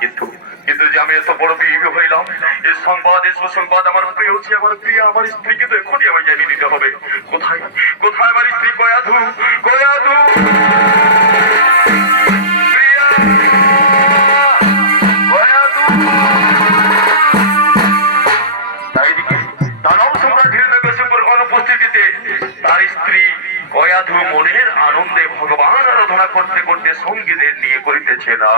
কিন্তু কিন্তু যে আমি এত বড় বিয়ে হইলাম, এই সংবাদ এই সুসংবাদ আমার প্রিয় হচ্ছে, আমার প্রিয়া আমার স্ত্রীকে তো এখনই আমায় জানিয়ে দিতে হবে। কোথায় কোথায় আমার স্ত্রী কয়াধু? কয়াধু অনুপস্থিতিতে তার স্ত্রী কয়াধু মনের আনন্দে ভগবান আরাধনা করতে করতে সঙ্গীদের নিয়ে করিতেছে না।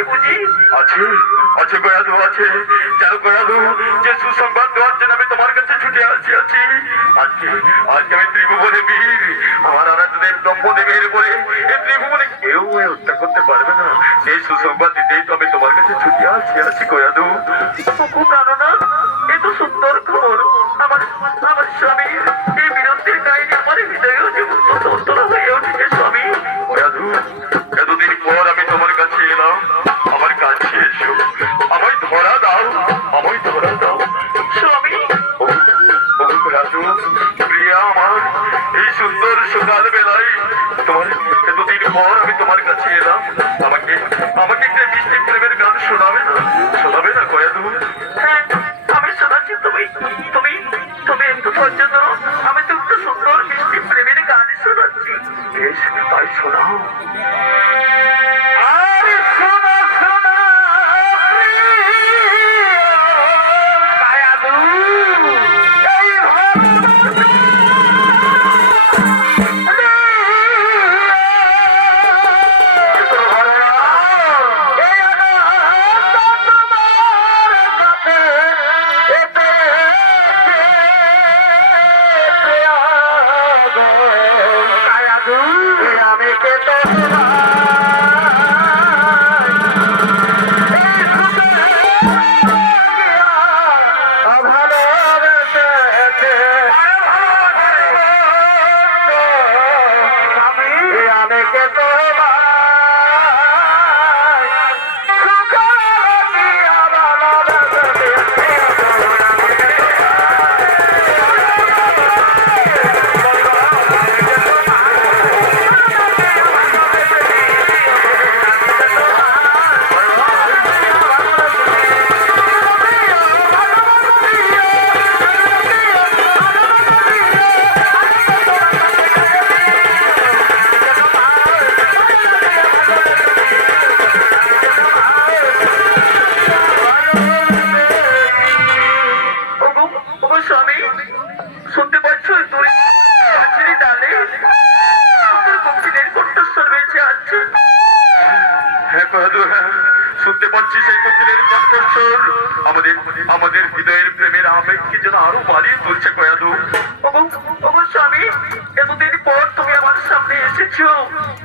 আছে বুঝি? আছে, আছে গয়াধু আছে। জানো গয়াধু, যে সুসংবাদ দেওয়ার জন্য আমি তোমার কাছে ছুটে আসিয়াছি। আজকে আজকে আমি ত্রিভুবনে বীর, আমার আরাধ্যদেব ব্রহ্মদেবের বলে এই ত্রিভুবনে কেউ হত্যা করতে পারবে না। সেই সুসংবাদ দিতেই তো আমি তোমার কাছে ছুটে আসিয়াছি গয়াধু। খুব প্রাণনা, এ তো সুন্দর খবর। আমার আমার স্বামী এই বিরক্তির কাহিনী আমার হৃদয়েও যে অন্তর হয়ে উঠেছে স্বামী। গয়াধু, এতদিন পর আমি তোমার কাছে এলাম, আমার কাছে এসো, আমায় ধরা দাও, আমায় ধরা দাও স্বামী। গয়াধু প্রিয়া আমার, এই সুন্দর সকাল বেলায় তোমার এতদিন পর আমি তোমার কাছে এলাম, আমাকে আমাকে একটা মিষ্টি প্রেমের গান শোনাবে না, শোনাবে না গয়াধু? হ্যাঁ, আমি শোনাচ্ছি। তুমি তুমি তুমি একটু ধৈর্য ধরো, আমি তো একটু সুন্দর মিষ্টি প্রেমের গান শোনাচ্ছি। বেশ, তাই শোনাও। আরে শোনা শোনা গয়াধু, এই শুনতে পাচ্ছি সেই কোকিলের কণ্ঠস্বর আমাদের আমাদের হৃদয়ের প্রেমের আবেগকে যেন আরো বাড়িয়ে তুলছে গয়াধু। স্বামী, এতদিন পর তুমি আমার সামনে এসেছো,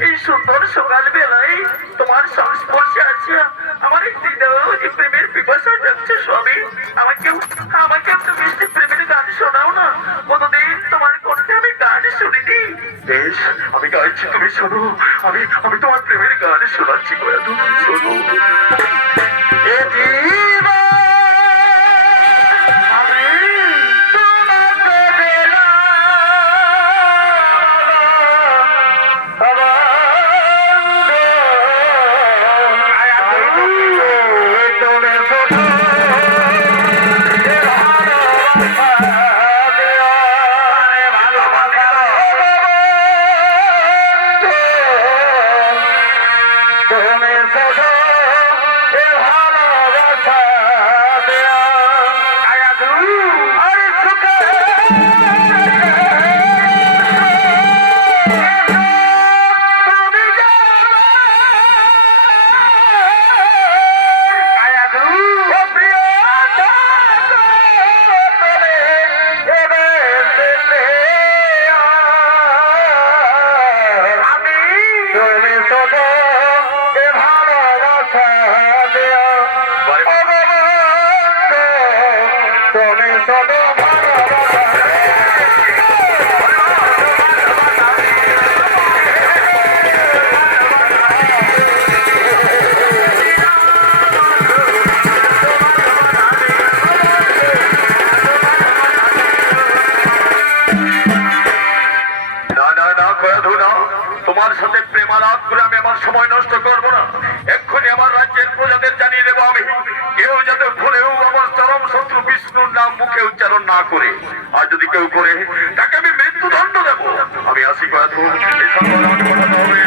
এই সুন্দর সকাল বেলায় তোমার সংস্পর্শে আছে আমার হৃদয় যে প্রেমের পিপাসা যাচ্ছে স্বামী। আমাকে আমাকে একটু মিষ্টি প্রেমের গান শোনাও না, কতদিন তোমার কণ্ঠে আমি গান শুনিনি। বেশ, আমি গাইছি, তুমি শোনো, আমি আমি তোমার প্রেমের গান শোনাচ্ছি গয়াধু, শোনো। এ জীবন তোমার সাথে প্রেমালাপ করে আমি আমার সময় নষ্ট করবো না। এক্ষুনি আমার রাজ্যের প্রজাদের জানিয়ে দেবো আমি, কেউ যাতে ভুলেও আমার চরম শত্রু বিষ্ণুর নাম মুখে উচ্চারণ না করে, আর যদি কেউ করে তাকে আমি মৃত্যুদণ্ড দেবো। আমি আসি গয়াধু, এই সংবাদ আমাকে পাঠাতে হবে।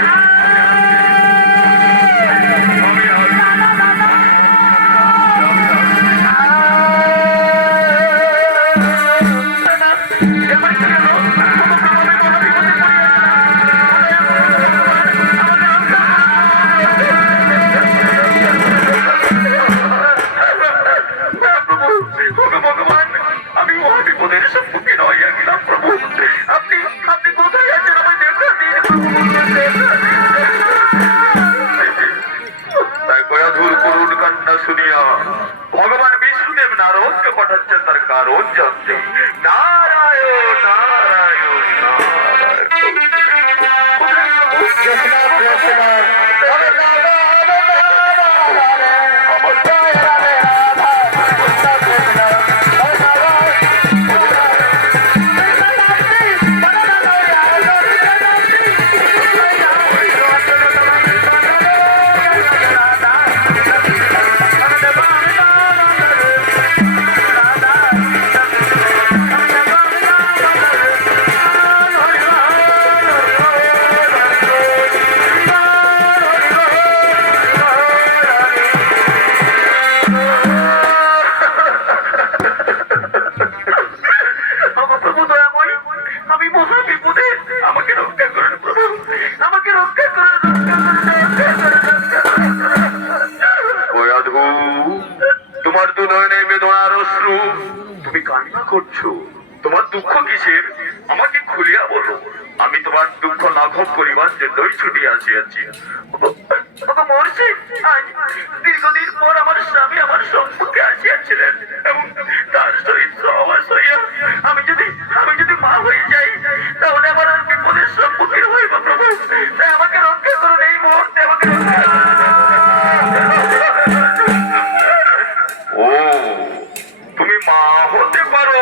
পাঠাচ্ছেন তার কারণ জানতে। নারায়ণ নারায়ণ তোমার দু নয়নে বেদনার অশ্রু, তুমি কান্না করছো। তোমার দুঃখ কিসের আমাকে খুলিয়া বলো। আমি তোমার দুঃখ লাঘব করিবার জন্যই ছুটি আসিয়াছি। দীর্ঘদিন পর আমার স্বামী আমার সম্মুখে আসিয়াছিলেন এবং তার সহিত সহবাস হইয়া আমি যদি মা হয়ে যাই তাহলে আমার আর বিপদের সম্মুখীন হইব। প্রভু তাই আমাকে রক্ষা করুন, এই মুহূর্তে আমাকে রক্ষা করুন। ও তুমি মা হতে পারো,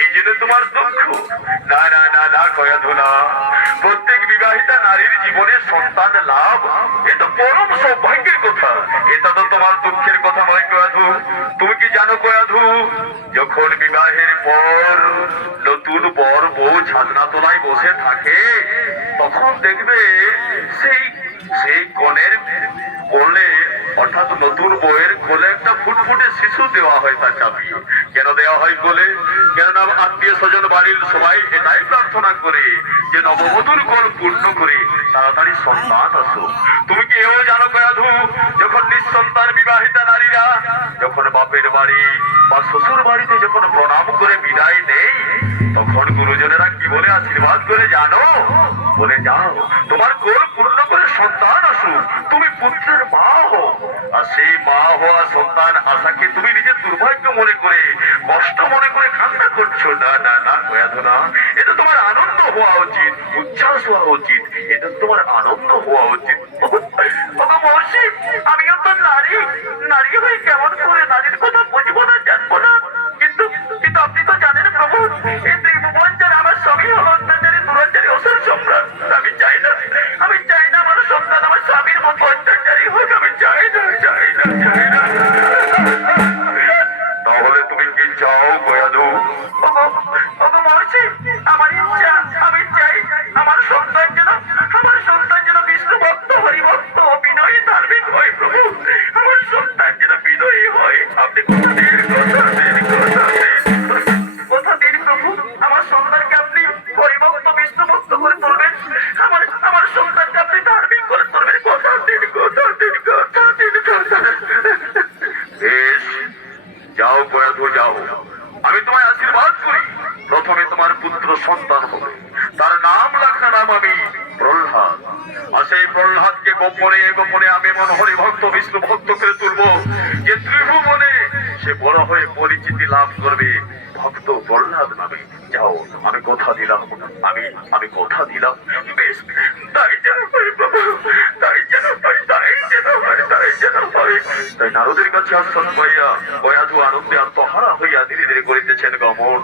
এই জন্য তোমার দুঃখ? না না না না কয়াধু না, প্রত্যেক বিবাহিতা নারীর জীবনে সন্তান লাভ এ তো পরম সৌভাগ্যের কথা। এটা তো তোমার দুঃখের কথা নয় কয়াধু। তুমি কি জানো কয়াধু, যখন বিবাহের পর নতুন বর বউ ছাদনা তলায় বসে থাকে তখন দেখবে সেই কনের কোলে অর্থাৎ নতুন বউয়ের কোলে একটা ফুটফুটে শিশু দেওয়া হয় তার চাপিয়ে। কেন দেওয়া হয় কোলে? কেননা আত্মীয় স্বজন বাড়ির সবাই এটাই প্রার্থনা করে যে নববধূর কোল পূর্ণ করে তাড়াতাড়ি সন্তান আসুক। তুমি কি এও জানো কয়াধু, যখন নিঃসন্তান বিবাহিতা নারীরা যখন বাপের বাড়ি বা শ্বশুর বাড়িতে যখন প্রণাম করে বিদায় নেই তখন গুরুজনেরা কি বলে আশীর্বাদ করে জানো? বলে যাও তোমার কোল পূর্ণ করে সন্তান আসুক, তুমি পুত্রের মা হো। আর সেই মা হওয়া সন্তান আশাকে তুমি নিজের দুর্ভাগ্য মনে করে কষ্ট মনে করে কান্না করছো। না না না কয়াধু না, এটা তোমার আনন্দ হওয়া উচিত, উচ্ছ্বাস হওয়া উচিত, এটা তোমার আনন্দ হওয়া উচিত। মহর্ষি আমিও তো নারী হয়ে কেমন করে নারীর কথা বুঝবো না, জানবো না, কিন্তু আপনি তো জানেন প্রভু এই ত্রিভুবন যারা আমার স্বামী হল অত্যাচারী দুরাচারী অসুর সম্রাট। আমি চাই না আমার সন্তান আমার স্বামীর মতো অত্যাচারী হোক। আমি চাই না। তাহলে তুমি কি চাও কয়াধু? মহর্ষি আমার ইচ্ছা, আমি চাই আমার সন্তান যেন বিষ্ণু ভক্ত হরিভক্ত বিনয়ী ধার্মিক হয়। প্রভু আমার সন্তান যেন বিনয়ী হয়। আপনি কথা দিন প্রভু, আমার সন্তানকে আপনি হরিভক্ত বিষ্ণু ভক্ত করে তুলবেন, আমার সন্তানকে আপনি ধার্মিক করে তুলবেন। কথা দিন। বেশ, যাও কয়াধু যাও, আমি তোমায় আশীর্বাদ করি। প্রথমে তোমার পুত্র সন্তান হবে, তার নাম রাখলাম আমি প্রহ্লাদ। আর সেই প্রহ্লাদকে গোপনে আমি এমন হরিভক্ত বিষ্ণু ভক্ত করে তুলবো যে ত্রিভুবনে সে বড় হয়ে পরিচিতি লাভ করবে ভক্ত প্রহ্লাদ নামে। যাও, আমি কথা দিলাম, আমি কথা দিলাম। বেশ, তাই যেন হয় বাবা, তাই যেন হয়। তাই নারদের কাছে আশ্বাস পাইয়া কয়াধু আনন্দে আত্মহারা হইয়া ধীরে ধীরে করিতেছেন গমন।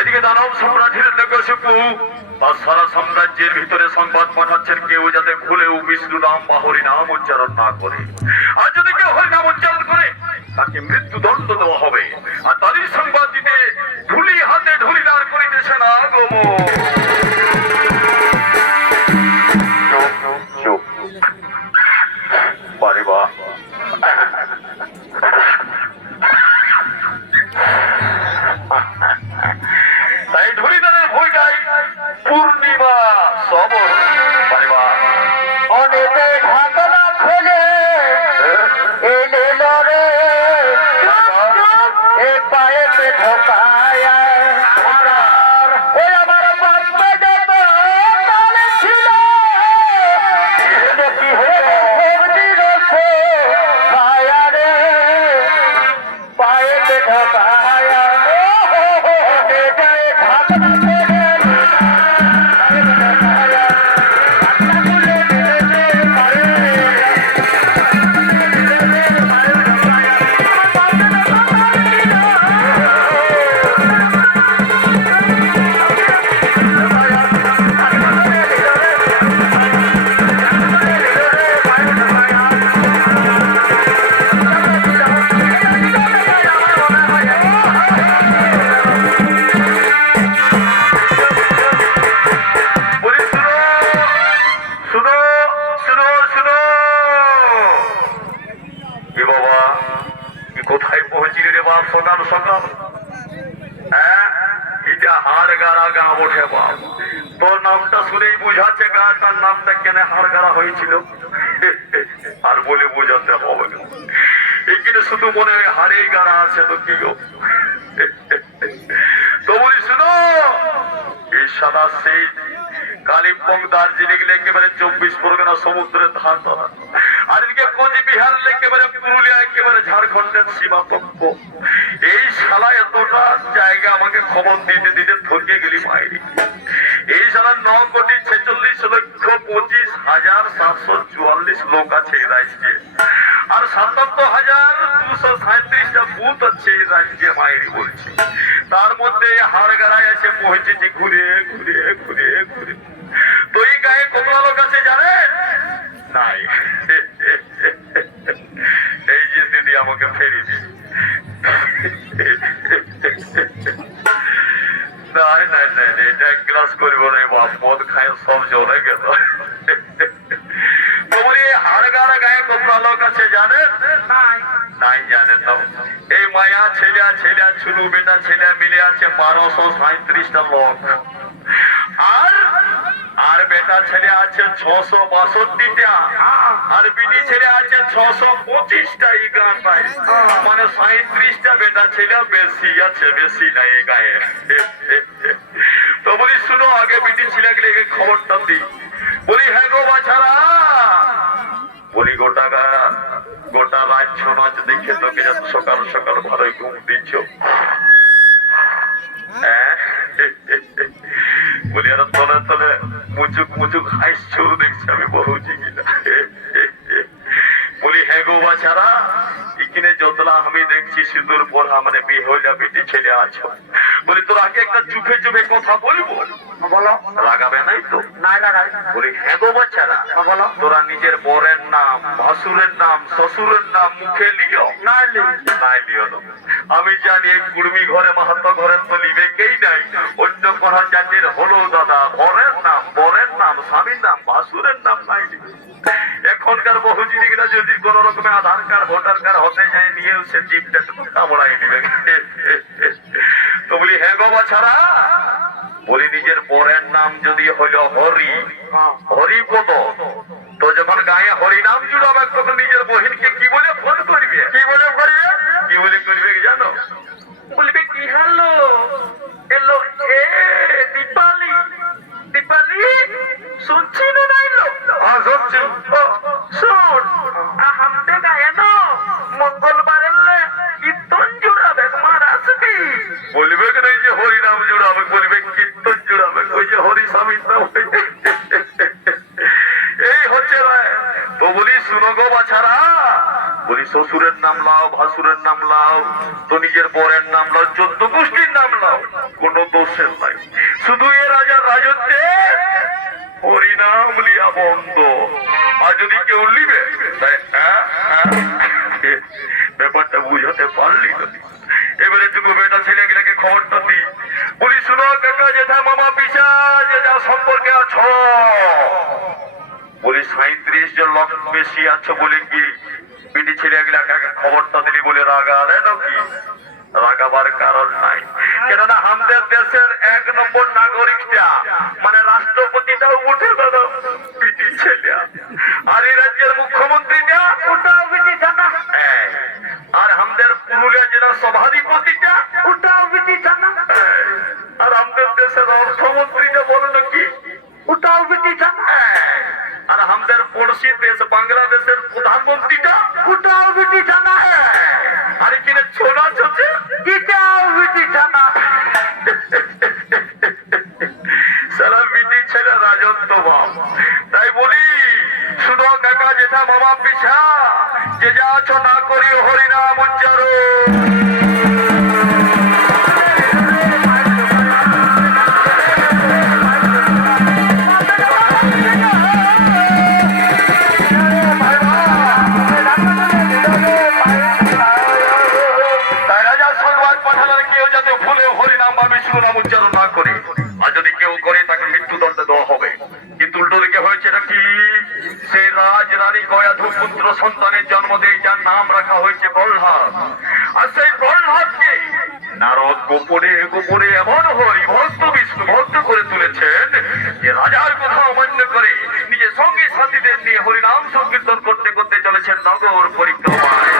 এদিকে দানব সম্রাট হিরণ্যকশিপু তার সারা সাম্রাজ্যের ভিতরে সংবাদ পাঠাচ্ছেন কেউ যাতে ভুলেও বিষ্ণু নাম বা হরি নাম উচ্চারণ না করে। আর যদি কেউ হরি নাম উচ্চারণ করে তাকে মৃত্যুদণ্ড দেওয়া হবে। আর তারই সংবাদ দিতে ঢুলি হাতে ঢুলি দাঁড় করিতেছেন আগম। বারে বা পায়েতে ঢোকায়া আর ওই আমার বাপ্পা যত তালে ছিল কি হলো পায়া রে পায়েতে ঢোকায়া কোথায় পৌঁছিলি রে বাপ সকাল সকাল? হ্যাঁ, এটা হাড় গাড়া গা ওঠে বাপ। তোর নামটা শুনেই বুঝাচ্ছে গাটার নামটা কেন হাড় গাড়া হয়েছিল। আর বলে বোঝাতে হবে না, এখানে শুধু মনে হয় হাড়েই গাড়া আছে তো কি গো। তো বলি শুনো, এই সাদা সেই কালিম্পং দার্জিলিং একেবারে 24 পরগনা সমুদ্রের ধার ধরা, আর এদিকে কোচবিহার একেবারে পুরুলিয়া একেবারে ঝাড়খণ্ডের সীমাপক্ষ। এই শালা এতটা জায়গা আমাকে খবর দিতে দিতে থকে গেলি বাইরে। এই শালা 9,46,25,744 লোক আছে এই রাজ্যে, আর 57,237টা বুথ আছে এই রাজ্যে মায়েরি বলছে। তার মধ্যে হাড় গাড়ায় এসে পৌঁছেছে ঘুরে ঘুরে ঘুরে ঘুরে। তো এই গায়ে কতটা লোক আছে জানেন? নাই। এই যে দিদি আমাকে ফেরি দি, নাই নাই নাই এটা ক্লাস করবো না বাপ, মদ খায় সব জলে গেল। তো বলি হাড় গাড়া গায়ে কতটা লোক আছে জানেন? নাই জানেন না। এই মায়া ছেলে ছেলে ছুনু বেটা ছেলে মিলে আছে 1237টা লোক, আর বেটা ছেলে আছে 662টা, আর বিনি ছেলে আছে 625টা। এই গানটায় মানে 37টা বেটা ছেলে বেশি আছে, বেশি নাই এই গায়ে। তো বলি শুনো, আগে বিটি ছেলে গেলে খবরটা দিই। বলি হ্যাঁ গো বাছারা, বলি গোটা রাত নাচ দেখে তোকে যত সকাল সকাল ভালোই ঘুম দিচ্ছ। হ্যাঁ বলি আর তলে তলে মুচুক মুচুক হাসছো দেখছি আমি বহুছি কিনা। বলি হ্যাঁ গো বাছারা, এখানে যতলা আমি দেখছি সিঁদুর পড়া মানে বিহলা বেটি ছেলে আছো। বলি তোর আগে একটা চুপে চুপে কথা বলবো, বলো। লাগাবে নাই তো? নাই লাগাই। বলি হ্যাঁ গো বাছারা, বলো। তোরা নিজের বরের নাম, ভাসুরের নাম, শ্বশুরের নাম মুখে লিও? নাই লিও না। আমি জানি এই কুর্মী ঘরে মাহাতো ঘরের তো লিবেকেই নাই। অন্য কোন জাতির হলো দাদা, বরের নাম, স্বামীর নাম, ভাসুরের নাম নাই। এখনকার বহু জিনিসগুলা যদি কোন রকমের আধার কার্ড ভোটার কার্ড হতে যায় নিয়েও সে জিপটা কামড়াই দিবে। তো বলি হ্যাঁ গো বাছারা, বলি নিজের বরের নাম যদি হলো হরিপদ, তো যখন গায়ে হরি নাম জুড়াবে তখন নিজের বহিনকে কি বলে ফোন করবে? কি বলে করবে জানো? বলবে কি হলো এলো এ দীপালি, শুনছি না নাইলো? হ্যাঁ শুনছি। শোন, আমাদের গায়ে না মঙ্গলবার এলে কীর্তন জুড়াবে, মার আসবি। বলবে কেন এই যে হরি নাম জুড়াবে, বলবে কীর্তন জুড়াবে, ওই যে হরি স্বামীর নাম। এই হচ্ছে। তো বলি শুনো গো বাছারা, বলি শ্বশুরের নাম লাও, ভাসুরের নাম লাও, তো নিজের বরের নাম লাও, 14 গোষ্ঠীর নাম লাও, কোন দোষের নাই। শুধু এ রাজার রাজত্বে হরিনাম লিয়া বন্ধ। আর যদি কেউ লিবে ব্যাপারটা বুঝাতে পারলি না। এবারে তুমি বেটা ছেলে গেলে খবরটা দি। বলি শুনো কাকা জেঠা মামা পিসা যে যা সম্পর্কে আছো, বলি 37 জন লোক বেশি আছো বলে কি বিটি ছেলে গেলাকে খবরটা দিলি বলে রাগালে নাকি? রাগাবার কারণ নাই, কেননা আমাদের দেশের 1 নম্বর নাগরিকটা মানে রাষ্ট্রপতিটাও উঠে দাদা বিটি ছেলে, আর এই রাজ্যের মুখ্যমন্ত্রীটা ওটাও বিটি ছেলে, আর আমাদের পুরুলিয়া জেলার সভাধিপতিটা যাতে ভুলে হরিনাম বা বিষ্ণু নাম উচ্চারণ না করে, আর যদি কেউ করে তাকে মৃত্যুদণ্ড দেওয়া হবে। কিন্তু উল্টো দিকে হয়েছে নাকি, সে রাজরানী গয়াধু পুত্র সন্তানের জন্ম দিয়ে যার নাম রাখা হয়েছে প্রহ্লাদ। আর সেই প্রহ্লাদকে নারদ গোপনে গোপনে এমন হরি ভক্ত বিষ্ণু ভক্ত করে তুলেছেন যে রাজার কথা অমান্য করে নিজের সঙ্গী সাথীদের নিয়ে হরিনাম সংকীর্তন করতে করতে চলেছেন নগর পরিক্রমায়।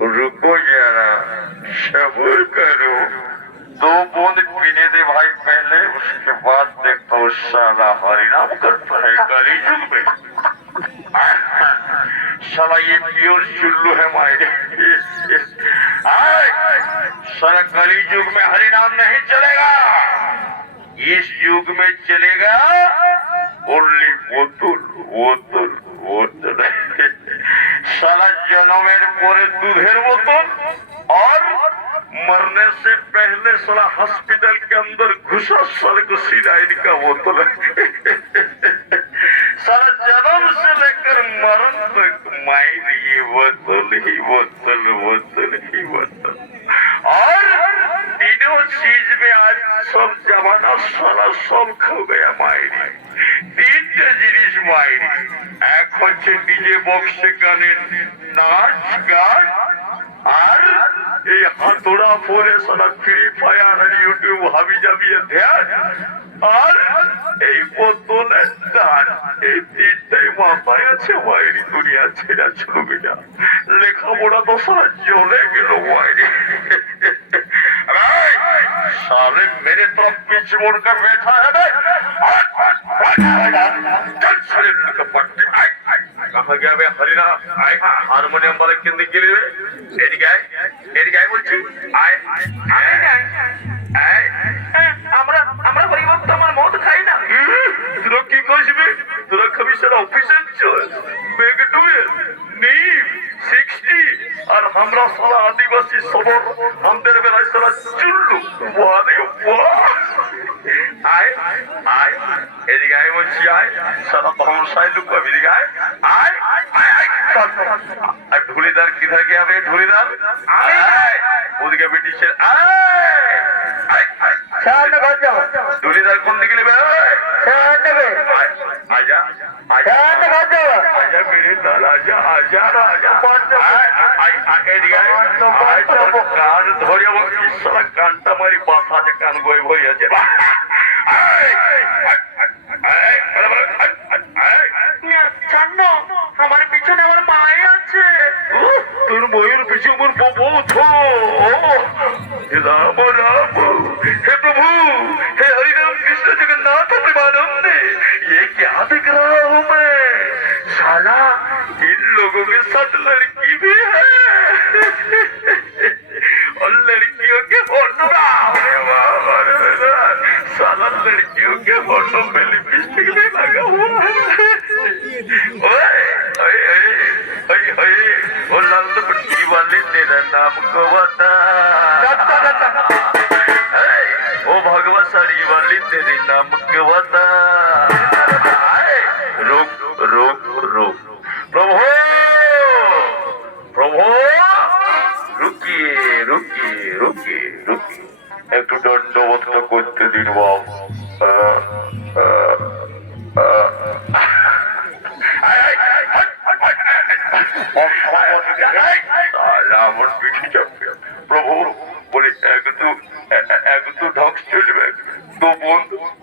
रुको जरा, सब्र करो। दो बूंद पीने दे भाई पहले, उसके बाद देखो साला हरिनाम करता है कलयुग में। साला ये प्योर चुल्लू है मारे। साला कलयुग में हरिनाम नहीं चलेगा, इस युग में चलेगा ओनली बोतल बोतल बोतल। साला जन्मेर परे दूधेर बोतल और मरने से पहले साला हॉस्पिटल के अंदर घुसा साले को सिनाइड का बोतल साला जन्म से लेकर मरण तक माइंड ही बोतल ही बोतल बोतल ही बोतल और तीनों चीज में आज सब जमाना साला सब खो गया माइंड तीनटे जिनिस माइंड एक হচ্ছে ডিজে বক্সে গানের নাচ গান আর এই হাতুড়া পরে সারা ফ্রি ফায়ার আর ইউটিউব হাবি জাবিয়ে ধ্যান আর এই বোতলের টান এই তিনটাই মাথায় আছে মায়েরি দুনিয়া ছেড়া ছুটবে না লেখাপড়া তো সারা জ্বলে গেল মায়েরি साले मेरे तरफ पीछे मुड़कर बैठा है चल साले का पट्टी कहाँ गया बे हरिना आए हारमोनियम वाले किंदे गिरे बे एडी गाय बोलছি आए আমরা আমরা পরিবর্তন আমার মত খাই না তোরা কি কইছিস তোরা খাবি সারা অফিসের চল বেগ ডুবে नीम 60 और हमरा सारा आदिवासी सबों हमদের বেলায় সারা চুল্লু ওয়ারে ওয়া আয় আয় এদিকে আয় বলছি আয় সারা ভরসায় লুকা এদিকে আয় আয় আয় আর ঢুলিদার কিধর গিয়া বে ঢুলিদার আয় ওদিকে ব্রিটিশ আয় সামনে ঘর যাও ঢুলিদার কোন দিকে নেবে সামনে বে आजा आजा आजा मेरे लाल आजा आजा आजा कान धोरिया साला कानटा मारी बासा जे कान गोई भरी আছে জানো আমার পিছনে আমার মায়ে আছে তোর ময়ের পিছনে আমার বউ তো राम राम हे प्रभु हे हरिनाम कृष्ण जगन्नाथ प्रेमानंद ये क्या देख रहा हूँ मैं साला इन लोगों के साथ लड़की भी है और लड़कियों के फोटो साला लड़कियों के फोटो में लिपस्टिक भी लगा हुआ है वो लाल दुपट्टी वाले तेरा नाम को बता ओ भगवा साड़ी वाली तेरे नाम के बता रुक रुक रुक प्रभु प्रभु रुकिए रुकिए रुकिए रुकिए एक तो दंडवत का करते दिन बाब प्रभु बोले एक तो ढंग चलবে तो बोल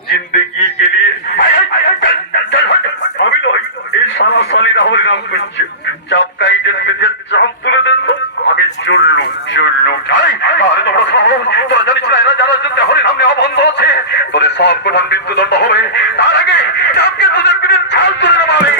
जिंदगी के लिए আমি নই এই সারা সালিরা হরি নাম করছে চাপকা ইজের পেছনে চাপ তুলে দেন আমি চললু চললু যাই আরে তোমরা সব তোরা জানিস না এরা যারা যুদ্ধে হরি নাম নেওয়া বন্ধ আছে তোদের সব কঠিন মৃত্যুদণ্ড হবে তার আগে চাপকে তোদের পিঠে ছাল তুলে নামাবে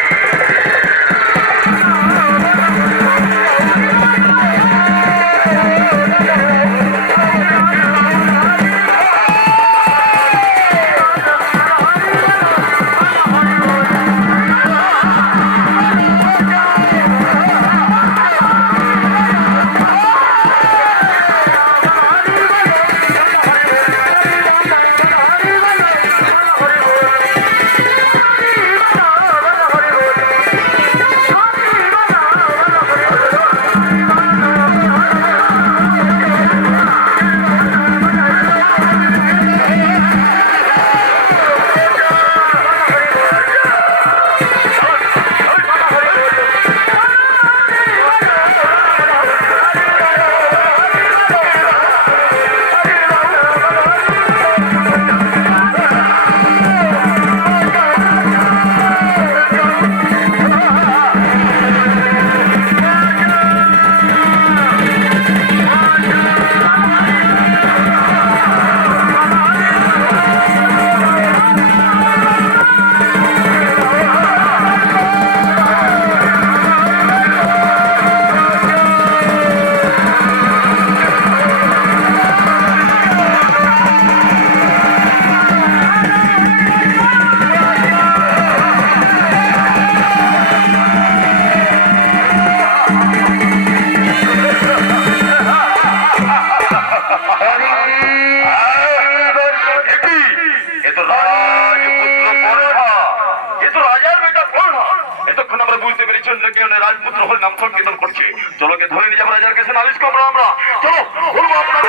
এই জন্য কেউ রাজপুত্র হয়ে নাম সংকীর্তন করছে। চলো কে ধরে নিয়ে যাবো রাজার কাছে নালিশ করবো আমরা। চলো বলবো আপনার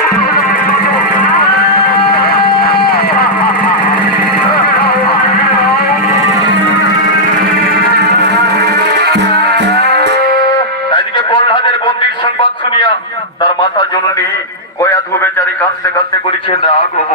এদিকে প্রহ্লাদের বন্দির সংবাদ শুনিয়া তার মাতা জননী কয়া ধু বেচারি কাঁদতে কাঁদতে করেছেন রাঘব।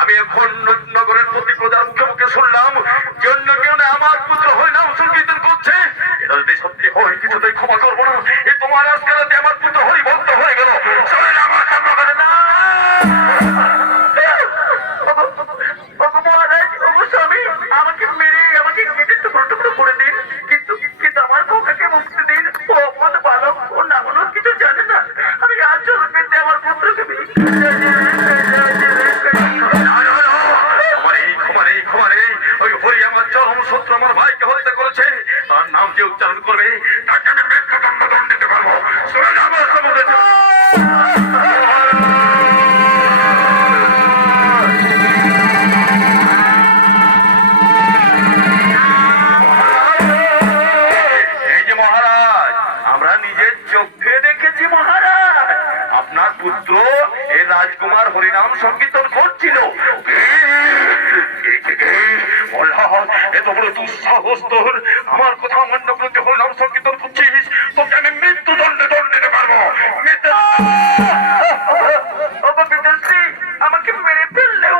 আমি এখন নগরের প্রতি প্রজার মুখে মুখে শুনলাম যে অন্য কেউ না আমার পুত্র হয়ে নাম সংকীর্তন করছে। এটা যদি সত্যি হয় কিছুতেই ক্ষমা করবো না। এই তোমার আজকালতে আমার পুত্র হরি ভক্ত হয়ে গেল। আমার সামনে করে না আমাকে মেরে আমাকে কেটে টুকরো টুকরো করে দিন, কিন্তু কিন্তু আমার খোকাকে মুক্তি দিন। ও আমাদের বালক ও না হলো কিছু জানে না। আমি আজ পেতে আমার পুত্রকে শত্রু আমার ভাইকে হত্যা করেছে, তার নাম যে উচ্চারণ করবে তাকে আমি মৃত্যুদণ্ড দিতে পারবো। শুনে যাবো এই যে মহারাজ, আমরা নিজের চোখে দেখেছি মহারাজ, আপনার পুত্র এই রাজকুমার হরিনাম সংকীর্তন করছিল। এত বড় দুঃসাহস তোর, আমার কথা অমান্য করতে হরিনাম সংকীর্তন করছিস, তোকে আমি মৃত্যুদণ্ড দিতে পারবো। আমাকে মেরে ফেললেও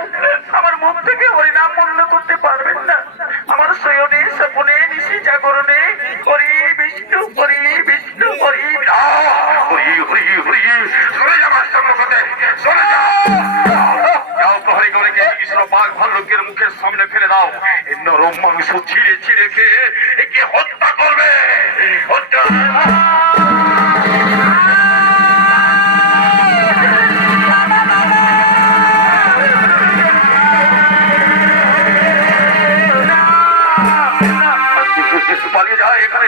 আমার মুখ থেকে হরিনাম বন্ধ করতে পারবেন না। আমার শয়নে স্বপনে নিশি জাগরণে হরি বিষ্ণু হরি বিষ্ণু হরি হরি হরি হরি সরে যাবার সম্মুখে সরে যাও। প্রহরী করে কৃষ্ণ বাঘ ভাল্লুকের মুখের সামনে ফেলে দাও। এই নরম মাংস ছিঁড়ে ছিঁড়ে খেয়ে একে হত্যা করবে। হত্যা পালিয়ে যায় এখানে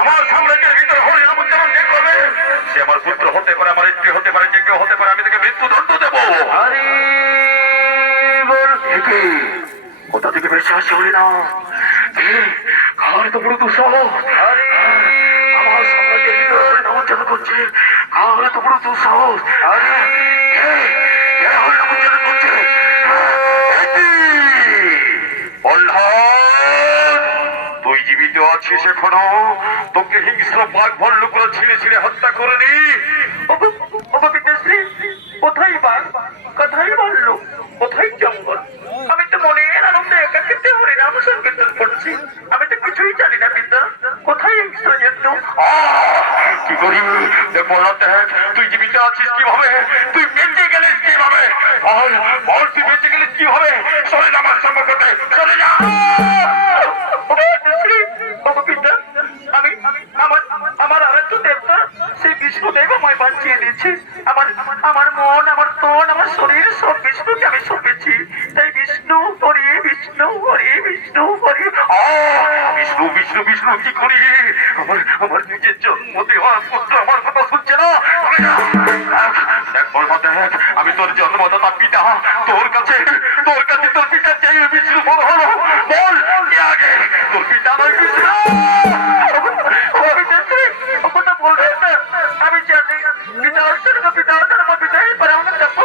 আমার সাম্রাজ্যের ভিতরে হরিনাম উচ্চারণ যে করবে সে আমার পুত্র হতে পারে, আমার স্ত্রী হতে পারে, যে কেউ হতে পারে, আমি তাকে মৃত্যুদণ্ড দেবো। হরি বল। একে কোথা থেকে বেশি আসে হরিনাম? কার তো বড় দুঃসাহস! হরি আমার সাম্রাজ্যের ভিতরে হরিনাম উচ্চারণ করছে, কার তো বড় দুঃসাহস! হরি কে হরিনাম উচ্চারণ করছে? প্রহ্লাদ, তুই জীবিত আছিস এখনো? তোকে হিংস্র বাঘ ভল্লুকরা ছিঁড়ে ছিঁড়ে হত্যা করেনি? পিতাশ্রী, কোথায় বাঘ, কোথায় বললো, কোথায় জঙ্গল? আমি তো মনের আনন্দে একাকিত্বে হরিনাম সংকীর্তন করছি। আমি তো কিছুই জানি না পিতা, কোথায় হিংস্র জন্তু? কি করি? দেখ প্রহ্লাদ, দেখ তুই জীবিত আছিস কিভাবে, তুই বেঁচে গেলিস কিভাবে? বল বল, তুই বেঁচে গেলিস কিভাবে? চলে যা আমার সম্মুখে, চলে যা! পিতাশ্রী, পিতা, আমি আমার আমার আরাধ্য দেবতা সেই বিষ্ণুদেব আমায় বাঁচিয়ে দিয়েছে। আমার মন, আমার তন, আমার শরীর সব বিষ্ণুকে আমি সঁপেছি। তাই বিষ্ণু হরি, বিষ্ণু হরি, বিষ্ণু হরি। বিষ্ণু বিষ্ণু বিষ্ণু কি করি? আমার নিজের জন্ম দেওয়া পুত্র আমার কথা শুনছে না। চলে যা! দেখ প্রহ্লাদ, দেখ আমি তোর জন্মদাতা পিতা, তোর কাছে তোর পিতা চেয়ে বিষ্ণু বড় হলো। বল কি আগে তোর পিতা নয় বিষ্ণু? পিতাশ্রী, ওটা বলবেন না। আমি জানি পিতা অর্চর্গ, পিতা ধর্ম, পিতাই পরম তপ।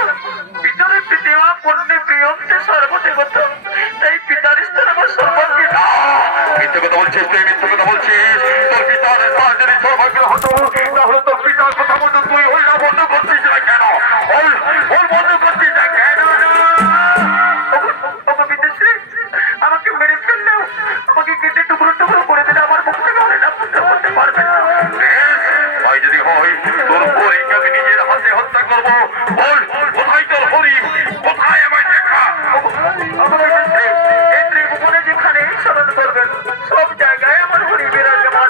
পিতরে প্রীতিমা পুণ্যে প্রিয়ম তে সর্বদেবতা। তাই পিতার স্থান আমার সর্বজ্ঞ। মিথ্যে কথা বলছিস তুই, মিথ্যে কথা বলছিস। তোর পিতার স্থান যদি সৌভাগ্য হতো তাহলে তোর পিতার কথা মতো তুই হরিনাম বন্ধ করছিস না কেন? বল বল, বন্ধ করছিস না কেন? পিতাশ্রী, আমাকে মেরে ফেললেও, আমাকে কেটে টুকরো টুকরো করে দিলে আমার মুখ থেকে হরিনাম বন্ধ করতে পারবে না। ভাই যদি হয় তোর হরিকে আমি নিজের হাতে হত্যা করবো। বল কোথায় তোর হরি, কোথায় আমায় দেখা? পিতাশ্রী, এই ত্রিভুবনে যেখানে স্মরণ করবেন সব জায়গায় আমার হরি বিরাজমান।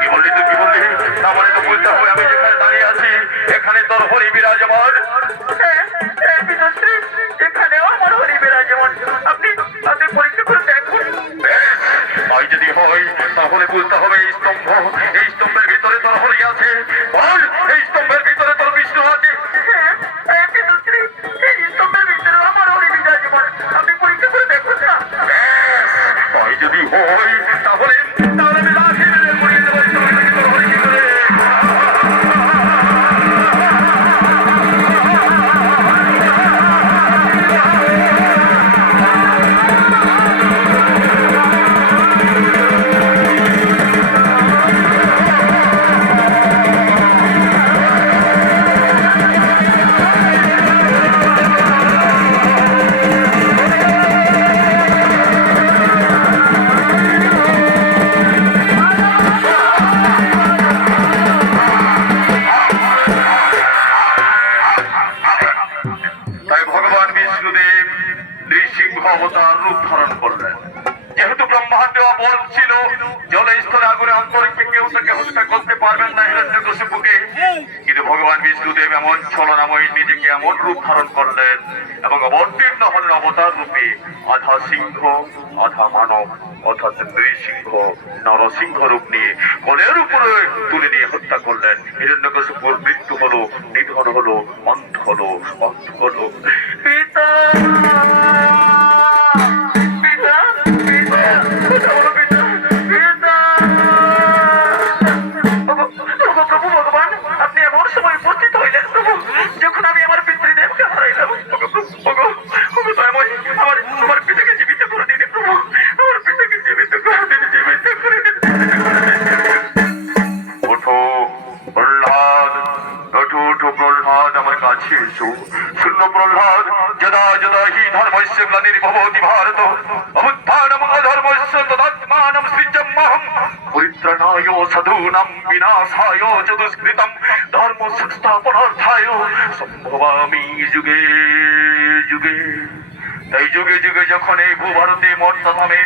কি বললি তুই, কি বললি? না বলে তো বলতে হবে আমি যেখানে দাঁড়িয়ে আছি এখানে তোর হরি বিরাজমান। পিতাশ্রী, এখানেও আমার হরি বিরাজমান। আপনি পরীক্ষা করে দেখুন। ভাই যদি হয় তাহলে বলতে হবে এই স্তম্ভের ভিতরে তোর হরি আছে। বল এই স্তম্ভের ভিতরে তোর বিষ্ণু আছে। পিতাশ্রী, এই স্তম্ভের ভিতরেও আমার হরি বিরাজমান। আপনি পরীক্ষা করে দেখুন না। ভাই যদি হয় তাহলে আমি লাঠি মেরে মরিয়ে দেবো তোর হরি ভিতরে। তাই ভগবান বিষ্ণুদেব নৃসিংহ অবতার রূপ ধারণ করলেন। যেহেতু ব্রহ্মার দেওয়া বল ছিল জলে স্থলে আগুনে অন্তরিক্ষে কেউ তাকে হত্যা করতে পারবেন না হিরণ্যকশিপুকে, কিন্তু ভগবান বিষ্ণুদেব এমন ছলনাময়ী নিজেকে এমন রূপ ধারণ করলেন এবং অবতীর্ণ হলেন অবতার রূপে আধা সিংহ আধা মানব অর্থাৎ নৃসিংহ নরসিংহ রূপ নিয়ে কোলের উপরে তুলে নিয়ে হত্যা করলেন। হিরণ্যকশিপুর মৃত্যু হলো, নিধন হলো, অন্ত হলো। পিতা, পিতা, পিতা, বলো পিতা, পিতা। প্রভু ভগবান, আপনি এমন সময় উপস্থিত হইলেন প্রভু যখন আমি আমার পিতৃদেবকে হারাইলাম। আমার পিতাকে জীবিত করে দিন প্রভু, আমার পিতাকে জীবিত করে দিন, জীবিত করে দিন। ওঠো প্রহ্লাদ, ওঠো প্রহ্লাদ, আমার কাছে এসো। শূন্য প্রহ্লাদ, যদা যদা হি ধর্মস্য গ্লানির্ভবতি ভারত অভ্যুত্থানম অধর্মস্য তদাত্মানম সৃজম্যহম পরিত্রাণায় সাধূনাং বিনাশায় চ দুষ্কৃতম ধর্ম সংস্থাপনার্থায় সম্ভবামি যুগে যুগে। তাই যুগে যুগে যখন এই ভূভারতে মর্যাদামে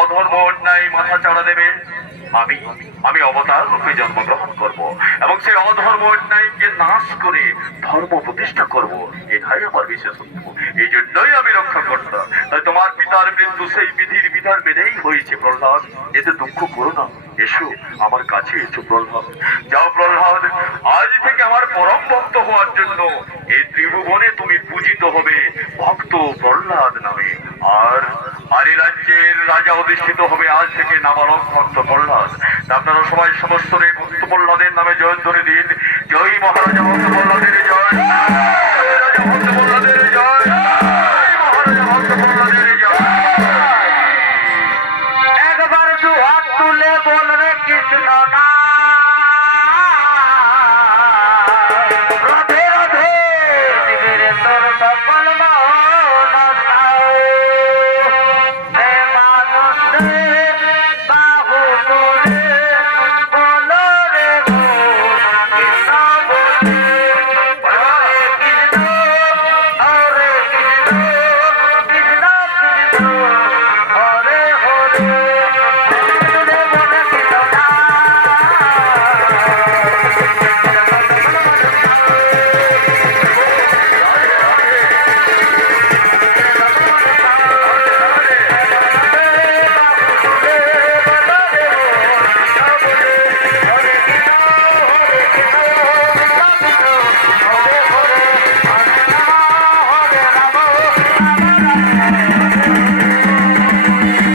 অধর্ম অন্যায় মাথা চাড়া দেবে, আমি আমি অবতার রূপে জন্মগ্রহণ করব এবং সেই অধর্ম অন্যায়কে নাশ করে ধর্ম প্রতিষ্ঠা করব, এটাই আমার বিশেষত্ব। এই জন্যই আমি রক্ষা করতাম। তাই তোমার পিতার মৃত্যু সেই বিধির বিধান মেনেই হয়েছে প্রহ্লাদ, এতে দুঃখ করো না। এসো আমার কাছে এসো প্রহ্লাদ। যাও প্রহ্লাদ, আজ থেকে আমার পরম ভক্ত হওয়ার জন্য এই ত্রিভুবনে তুমি পূজিত হবে ভক্ত প্রহ্লাদ নামে। আর আর এই রাজ্যের রাজা অধিষ্ঠিত হবে আজ থেকে নাবালক ভক্ত প্রহ্লাদ। আপনারা সবাই সমস্ত রে ভক্ত প্রহ্লাদের নামে জয়ধ্বনি দিন। জয় মহারাজা ভক্ত প্রহ্লাদের জয়, জয় রাজা ভক্ত প্রহ্লাদের জয়, জয় মহারাজা ভক্ত প্রহ্লাদের জয়। একবার দু হাত তুলে বল রে কৃষ্ণ